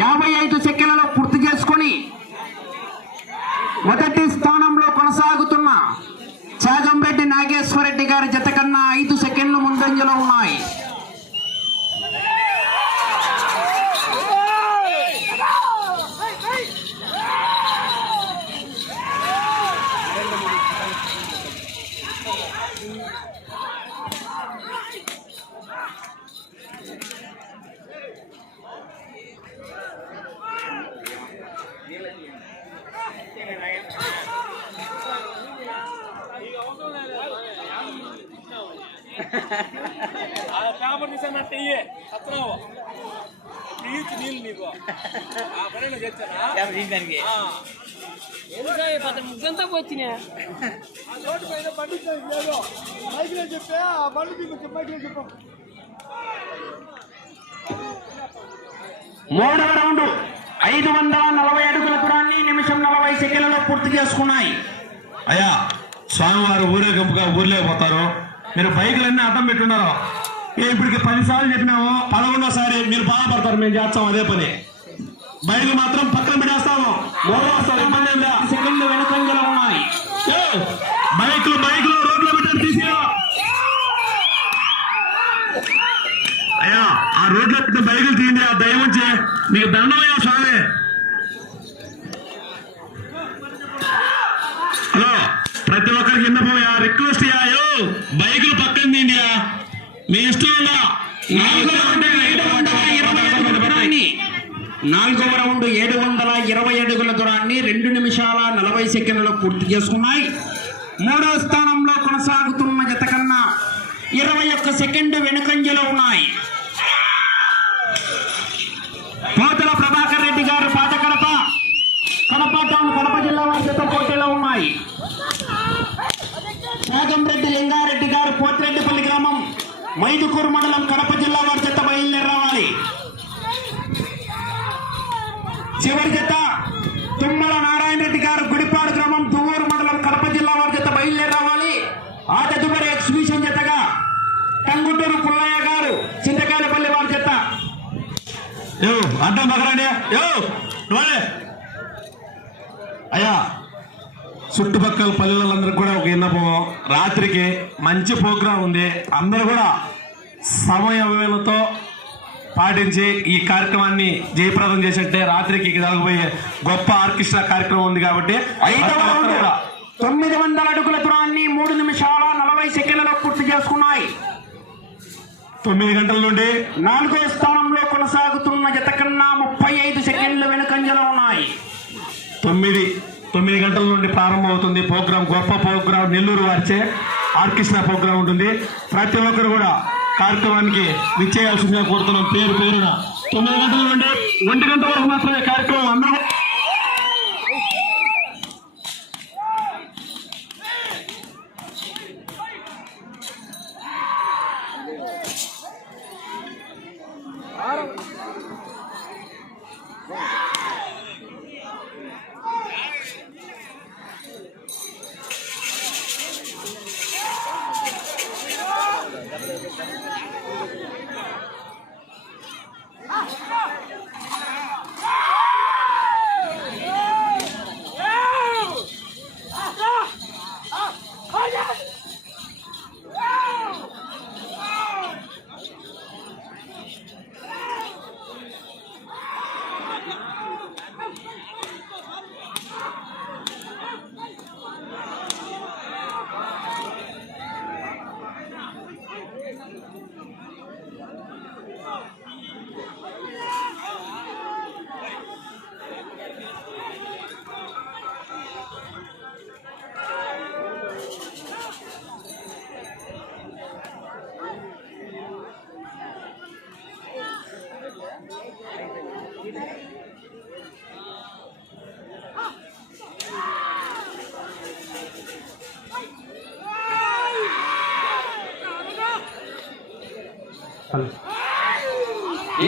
యాభై ఐదు సెకండ్లలో పూర్తి చేసుకొని మొదటి స్థానంలో కొనసాగుతున్న చాగంరెడ్డి నాగేశ్వరరెడ్డి గారి జత కన్నా ఐదు సెకండ్లు ముందంజలో ఉన్నాయి. ఆ పేపర్ తీసానంటే ఇయ్యే. సత్రావు తీర్చి నీళ్ళు నీకు. ఆ పని నువ్వు. ముగ్గంతా వచ్చినా ఆ. పైన బండి లేదు మైకిలో చెప్పే ఆ బండి తీసి మైకిలో చెప్పు. మూడవ రౌండ్ ఐదు వందల నలభై అడుగుల దూరాన్ని నిమిషం నలభై సెకండ్లలో పూర్తి చేసుకున్నాయి. అయ్యా స్వామివారు ఊరేగింపుగా ఊర్లోకి పోతారు. మీరు బైకులన్నీ అడ్డం పెట్టున్నారు? ఏ ఇప్పటికి పదిసార్లు చెప్పినాము. పదకొండోసారి మీరు బాధపడతారు మేము చేస్తాం అదే పని. బైకులు మాత్రం పక్కన పెట్టేస్తాము. మూడో వస్తారు ఇబ్బంది ఏం లే. సెకండ్లు వెనుకంజలో ఉన్నాయి. ఏ, బైకులు బైకులు రోడ్లో పెట్టారు తీసియా అయ్యా ఆ రోడ్లో పెట్టిన బైకులు తీయండి ఆ దయ నీకు దండమయ్యా స్వామి హలో ప్రతి ఒక్కరికి విన్నపమయ్యా రిక్వెస్ట్ అయ్యా బైకులు పక్కన తీయండియా మీ ఇష్టంలో ఉందా నాలుగవ రౌండ్ ఏడు వందల ఇరవై అడుగుల దూరాన్ని నాలుగవ రౌండ్ ఏడు వందల ఇరవై అడుగుల దూరాన్ని రెండు నిమిషాల నలభై సెకండ్లలో పూర్తి చేసుకున్నాయి. మూడవ స్థానంలో కొనసాగుతున్న జత కన్నా ఇరవై ఒక్క సెకండ్ వెనుకంజలో ఉన్నాయి పోతల ప్రభాకర్ రెడ్డి గారు పాత కడప కడప టౌన్ కడప జిల్లా వారి జత పోటీలో ఉన్నాయి నాగంరెడ్డి లింగారెడ్డి గారు పోతిరెడ్డిపల్లి గ్రామం మైదుకూరు మండలం కడప జిల్లా వారి చెత్త బయలుదేరి రావాలి. చివరి జత తుమ్మల నారాయణ రెడ్డి గారు గుడిపాడు గ్రామం దువ్వూరు మండలం కడప జిల్లా వారి చెత్త బయలుదేరి రావాలి. ఆ తదుపరి ఎగ్జిబిషన్ చెత్తగా టంగుటూరు పుల్లయ్య గారు చింతకాయలపల్లి వారి చెత్త. యో అడ్డం పక్కనండి యో అయ్యా చుట్టుపక్కల పల్లెలందరికీ కూడా ఒక విన్నపం. రాత్రికి మంచి ప్రోగ్రాం ఉంది. అందరూ కూడా సమయతో పాటించి ఈ కార్యక్రమాన్ని జయప్రదం చేసేట్టే రాత్రికి జరగబోయే గొప్ప ఆర్కెస్ట్రా కార్యక్రమం ఉంది కాబట్టి తొమ్మిది వందల అడుగుల దూరాన్ని మూడు నిమిషాల నలభై సెకండ్లలో పూర్తి చేసుకున్నాయి. తొమ్మిది గంటల నుండి నాలుగో స్థానంలో కొనసాగుతున్న జత కన్నా ముప్పై ఐదు సెకండ్లు వెనుకంజలో ఉన్నాయి. తొమ్మిది తొమ్మిది గంటల నుండి ప్రారంభమవుతుంది ప్రోగ్రాం గొప్ప ప్రోగ్రాం నెల్లూరు వారిచే ఆర్కెస్ట్రా ప్రోగ్రాం ఉంటుంది. ప్రతి ఒక్కరు కూడా కార్యక్రమానికి విచ్చేయాల్సిందిగా కోరుతున్నాం. పేరు పేరున తొమ్మిది గంటల నుండి ఒంటి గంట వరకు మాత్రమే కార్యక్రమం అందరూ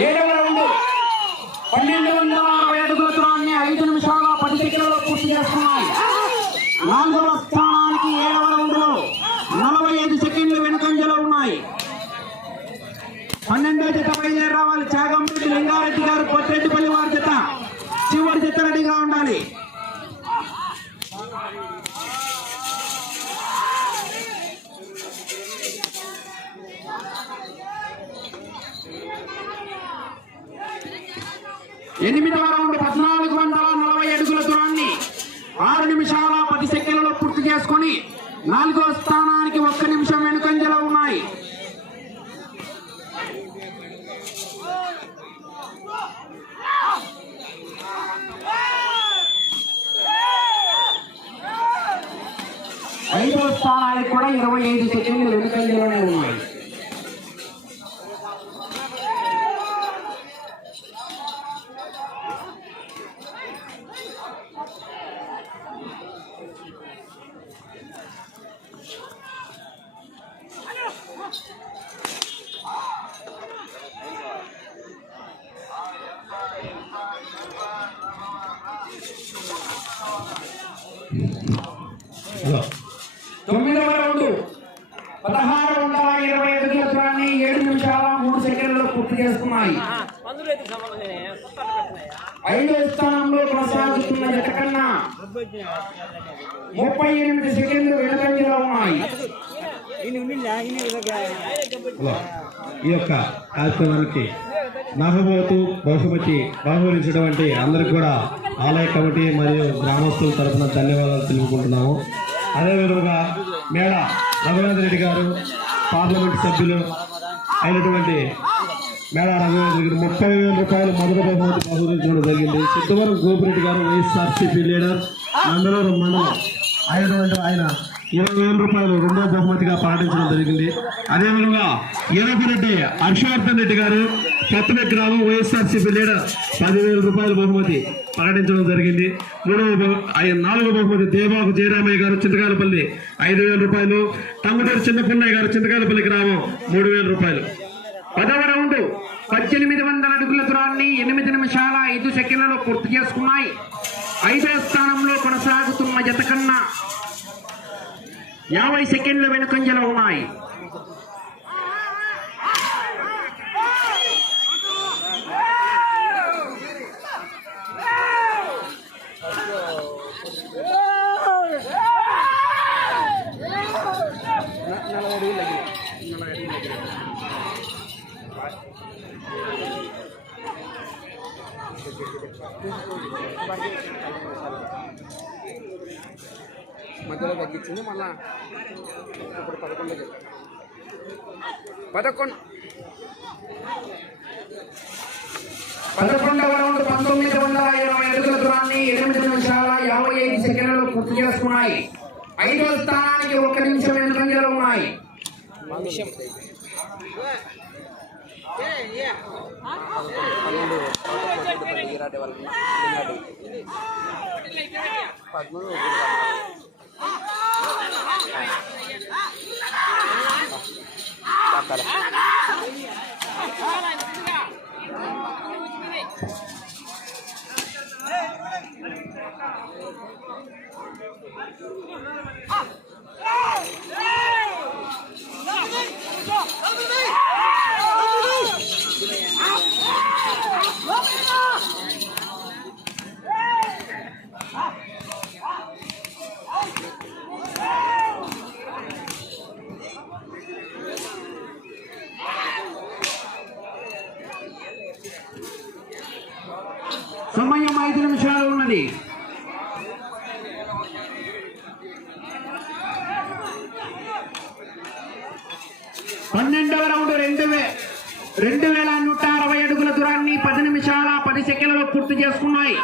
ఏడవ రౌండ్. పన్నెండు వందల అరవై అడుగుల దూరాన్ని ఐదు నిమిషాల పది సెకండ్లలో పూర్తి చేస్తున్నాయి నాలుగవ స్థానానికి ఏడవ రౌండ్లో నలభై ఐదు సెకండ్లు వెనుకంజలో ఉన్నాయి పన్నెండో జత బయలుదేరి రావాలి చాగంపేటి లింగారెడ్డి గారు కొత్తరెడ్డిపల్లి వారి జత చివరి జత రెడీగా ఉండాలి ఎనిమిదవ రౌండ్ పద్నాలుగు వందల నలభై అడుగుల దూరాన్ని ఆరు నిమిషాల పది సెకండ్లలో పూర్తి చేసుకుని నాలుగో స్థానానికి ఒక్క నిమిషం వెనుకంజలో ఉన్నాయి. ఐదో స్థానానికి కూడా ఇరవై ఐదు సెకండ్లు వెనుకంజలోనే ఉన్నాయి. తొమ్మిదవ రౌండ్. పదహారు వందల ఇరవై ఐదు దూరాన్ని ఏడు నిమిషాల మూడు సెకండ్లలో పూర్తి చేసుకున్నాయి. ఐదో స్థానంలో కొనసాగుతున్న జత కన్నా ముప్పై ఎనిమిది సెకండ్లు వెనుకంజలో ఉన్నాయి. ఈ యొక్క కార్యక్రమానికి నాగబోతు బహుమతి బహుమతించినటువంటి అందరికి కూడా ఆలయ కమిటీ మరియు గ్రామస్తుల తరఫున ధన్యవాదాలు తెలుపుకుంటున్నాము. అదేవిధంగా మేడ రఘునాథ్ రెడ్డి గారు పార్లమెంట్ సభ్యులు అయినటువంటి మేడ రఘునాథ్ రెడ్డి గారు ముప్పై వేల రూపాయలు మొదటి బహుమతి బహుమతించడం జరిగింది. సిద్ధవరం గోపిరెడ్డి గారు వైఎస్ఆర్సీపీ లీడర్ నందలూరు మండలం అయినటువంటి ఆయన ఇరవై వేల రూపాయలు రెండో బహుమతిగా పాటించడం జరిగింది. అదేవిధంగా ఈరపరెడ్డి హర్షవర్ధన్ రెడ్డి గారు కొత్తపేట గ్రామం వైఎస్ఆర్సీపీ లీడర్ పదివేల రూపాయల బహుమతి ప్రకటించడం జరిగింది. మూడవ నాలుగవ బహుమతి దేవాకు జయరామయ్య గారు చింతకాయలపల్లి ఐదు వేల రూపాయలు. తమ్ముడూరు చిన్నపున్నయ్య గారు చింతకాయలపల్లి గ్రామం మూడు వేల రూపాయలు. పదవ రౌండ్ పద్దెనిమిది వందల అడుగుల దూరాన్ని ఎనిమిది నిమిషాల ఐదు సెకండ్లలో పూర్తి చేసుకున్నాయి. ఐదవ స్థానంలో కొనసాగుతున్న జత కన్నా యాభై సెకండ్ల వెనుకంజలో ఉన్నాయి. తగ్గించింది. మళ్ళా ఇప్పుడు పదకొండు పదకొండు. పదకొండవ రౌండ్ పంతొమ్మిది వందల ఇరవై అడుగుల దూరాన్ని ఎనిమిది నిమిషాల యాభై ఐదు సెకండ్లలో పూర్తి చేసుకున్నాయి. ఐదో స్థానానికి ఒక నిమిషం వెనుకంజలో ఉన్నాయి. పదమూడు సమయం పన్నెండవ రౌండ్ రెండు వే రెండు వేల నూట అరవై అడుగుల దూరాన్ని పది నిమిషాల పది సెకండ్లలో పూర్తి చేసుకున్నాయి.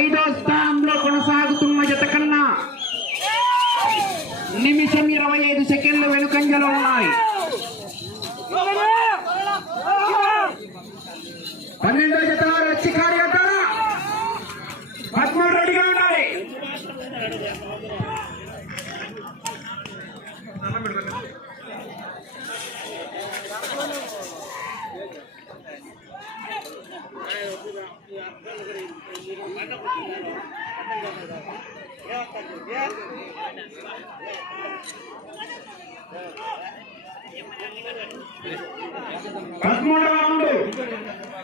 ఐదో స్థానంలో కొనసాగుతున్న జత కన్నా నిమిషం ఇరవై ఐదు సెకండ్లు వెనుకంజలో ఉన్నాయి. పన్నెండో జత ఉండాలి. పదమూడవ రౌండ్.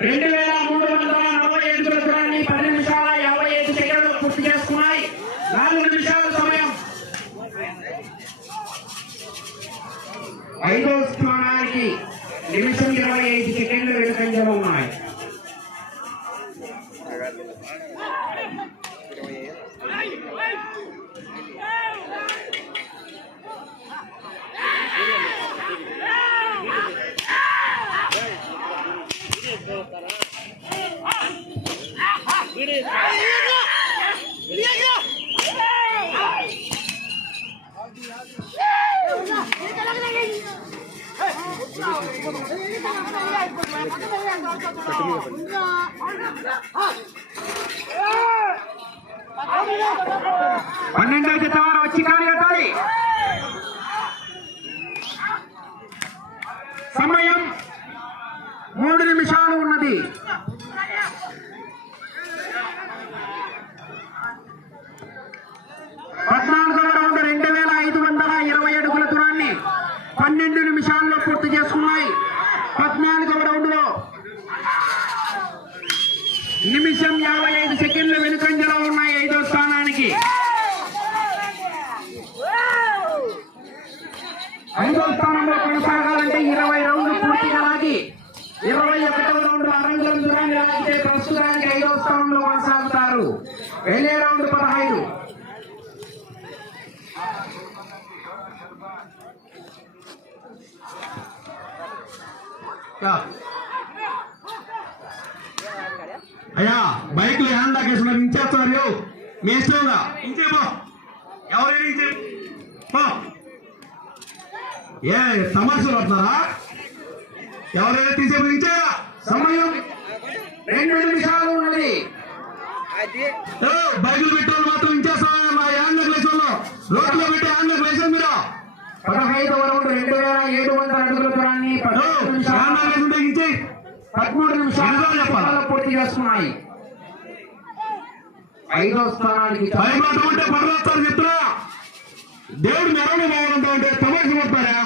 రెండు వేల మూడు వందల నలభై ఐదు దూరాన్ని పది నిమిషాల యాభై ఐదు సెకండ్లు పూర్తి చేసుకున్నాయి. నాలుగు నిమిషాల సమయం. ఐదో స్థానానికి నిమిషం ఇరవై ఐదు సెకండ్లు వెనుకంజలో ఉన్నాయి. పన్నెండో జత వారు వచ్చి కార్యకారి సమయం మూడు నిమిషాలు ఉన్నది పద్నాలుగవ రౌండ్ రెండు వేల ఐదు వందల ఇరవై అడుగుల దూరాన్ని పన్నెండు నిమిషాల్లో పూర్తి చేసుకున్నాయి. పద్నాలుగవ రౌండ్లో నిమిషం యాభై ఐదు సెకండ్ల వెనుకంజలో ఉన్నాయి ఐదో స్థానానికి ఐదో స్థానంలో కొనసాగాలంటే ఇరవై రౌండ్లు పూర్తిగా లాగి ఇరవై ఒకటవ రౌండ్ అరంగుల దూరాన్ని లాగితే ప్రస్తుతానికి ఐదో స్థానంలో కొనసాగుతారు వెళ్ళే రౌండ్ పదహైదు అయ్యా బైక్లు హ్యాండ్ లాగేస్తున్నారు ఇంచేస్తున్నారు మీ ఇష్టంగా ఇంచే పో. ఎవరైనా ఇంచే పో. ఏ తమాషలు పడుతున్నారా ఎవరైనా తీసే ఇంచే సమయం. రెండు నిమిషాలు ఉన్నది. అది బైకులు పెట్టాలి మాత్రం ఇంచేస్తారా మా హ్యాండ్ లాగేసిన రోడ్లో పెట్టి హ్యాండ్ లాగేసారు మీరు. పదహైదు వరకు రెండు వేల ఏడు వందల అడుగుల దూరాన్ని పదమూడు నిమిషాలు? పూర్తి చేస్తున్నాయి. ఐదో స్థానానికి భయపడటం అంటే పడవేస్తారు చెప్తున్నా. దేవుడు మెరవని బాగుంటా అంటే తమాష పడతారా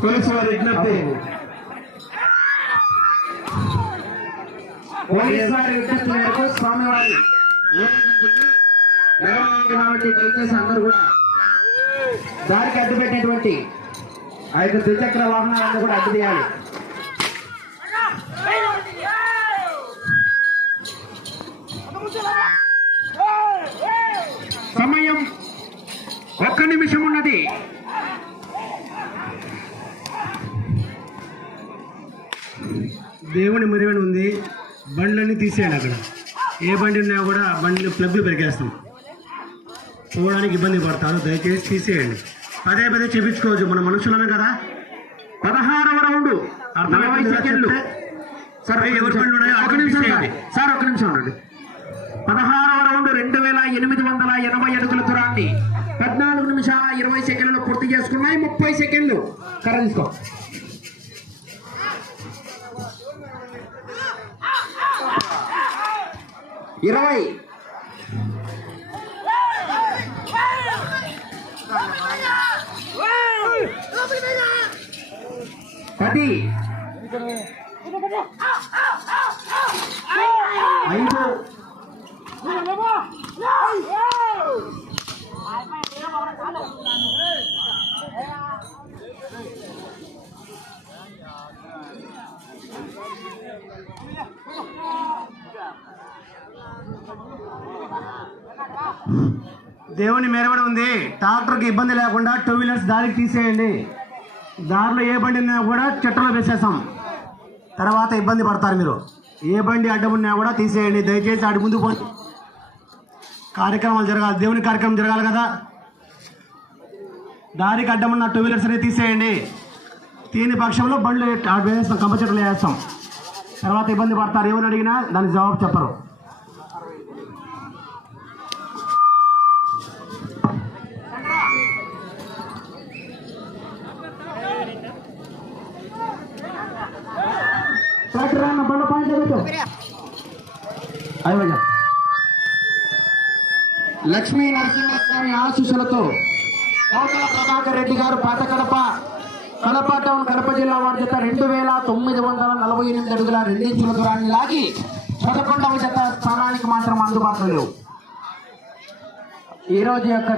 పోలీసు వారి విజ్ఞప్తి. పోలీసు వారి విజ్ఞప్తి మేరకు స్వామివారి ఊరేగింపుకి కాబట్టి దయచేసి అందరూ కూడా దారికి అడ్డు పెట్టినటువంటి ఆ యొక్క ద్విచక్ర వాహనాలను కూడా అడ్డు తీయాలి. సమయం ఒక్క నిమిషం ఉన్నది. దేవుని మురివని ఉంది బండ్లన్నీ తీసేయండి అక్కడ. ఏ బండి ఉన్నా కూడా బండ్లు ప్లగ్లు పెరిగేస్తాం. పోవడానికి ఇబ్బంది పడతారు దయచేసి తీసేయండి. పదే పదే చెప్పించుకోవచ్చు మన మనుషులమే కదా? పదహారవ రౌండ్. నలభై సెకండ్లు? సార్ ఎవరి ఒక నిమిషం సార్. ఒక నిమిషం ఉండండి. పదహారవ రౌండ్ రెండు వేల ఎనిమిది వందల ఎనభై అడుగుల దూరాన్ని పద్నాలుగు నిమిషాల ఇరవై సెకండ్లు పూర్తి చేసుకున్నాయి. ముప్పై సెకండ్లు. కర్ర తీసుకో. ఇరవై పది ఐదు. దేవుని మెరవడం ఉంది. ట్రాక్టర్కి ఇబ్బంది లేకుండా టూ వీలర్స్ దారికి తీసేయండి. దారిలో ఏ బండి ఉన్నా కూడా చెట్టులో వేసేసాం తర్వాత ఇబ్బంది పడతారు మీరు. ఏ బండి అడ్డం ఉన్నా కూడా తీసేయండి. దయచేసి అటు ముందు పో కార్యక్రమాలు జరగాలి. దేవుని కార్యక్రమం జరగాలి కదా. దారికి అడ్డం ఉన్న టూ వీలర్స్ అనేది తీసేయండి. తీని పక్షంలో బండ్లు వేస్తాం. కంప చెట్లు వేస్తాం. తర్వాత ఇబ్బంది పడతారు. ఎవరు అడిగినా దానికి జవాబు చెప్పరు. బండ పాయింట్ పెట్టు అయ్యో లక్ష్మీ నరసింహస్వామి ఆశీస్సులతో కోటల ప్రభాకర్ రెడ్డి గారు పాత కడప కడప టౌన్ కడప జిల్లా వారి జత రెండు వేల తొమ్మిది వందల నలభై ఎనిమిది అడుగుల రెండించుల దూరాన్ని లాగి పదకొండవ జత స్థానానికి మాత్రం అందుబాటులో లేవు. ఈ రోజు యొక్క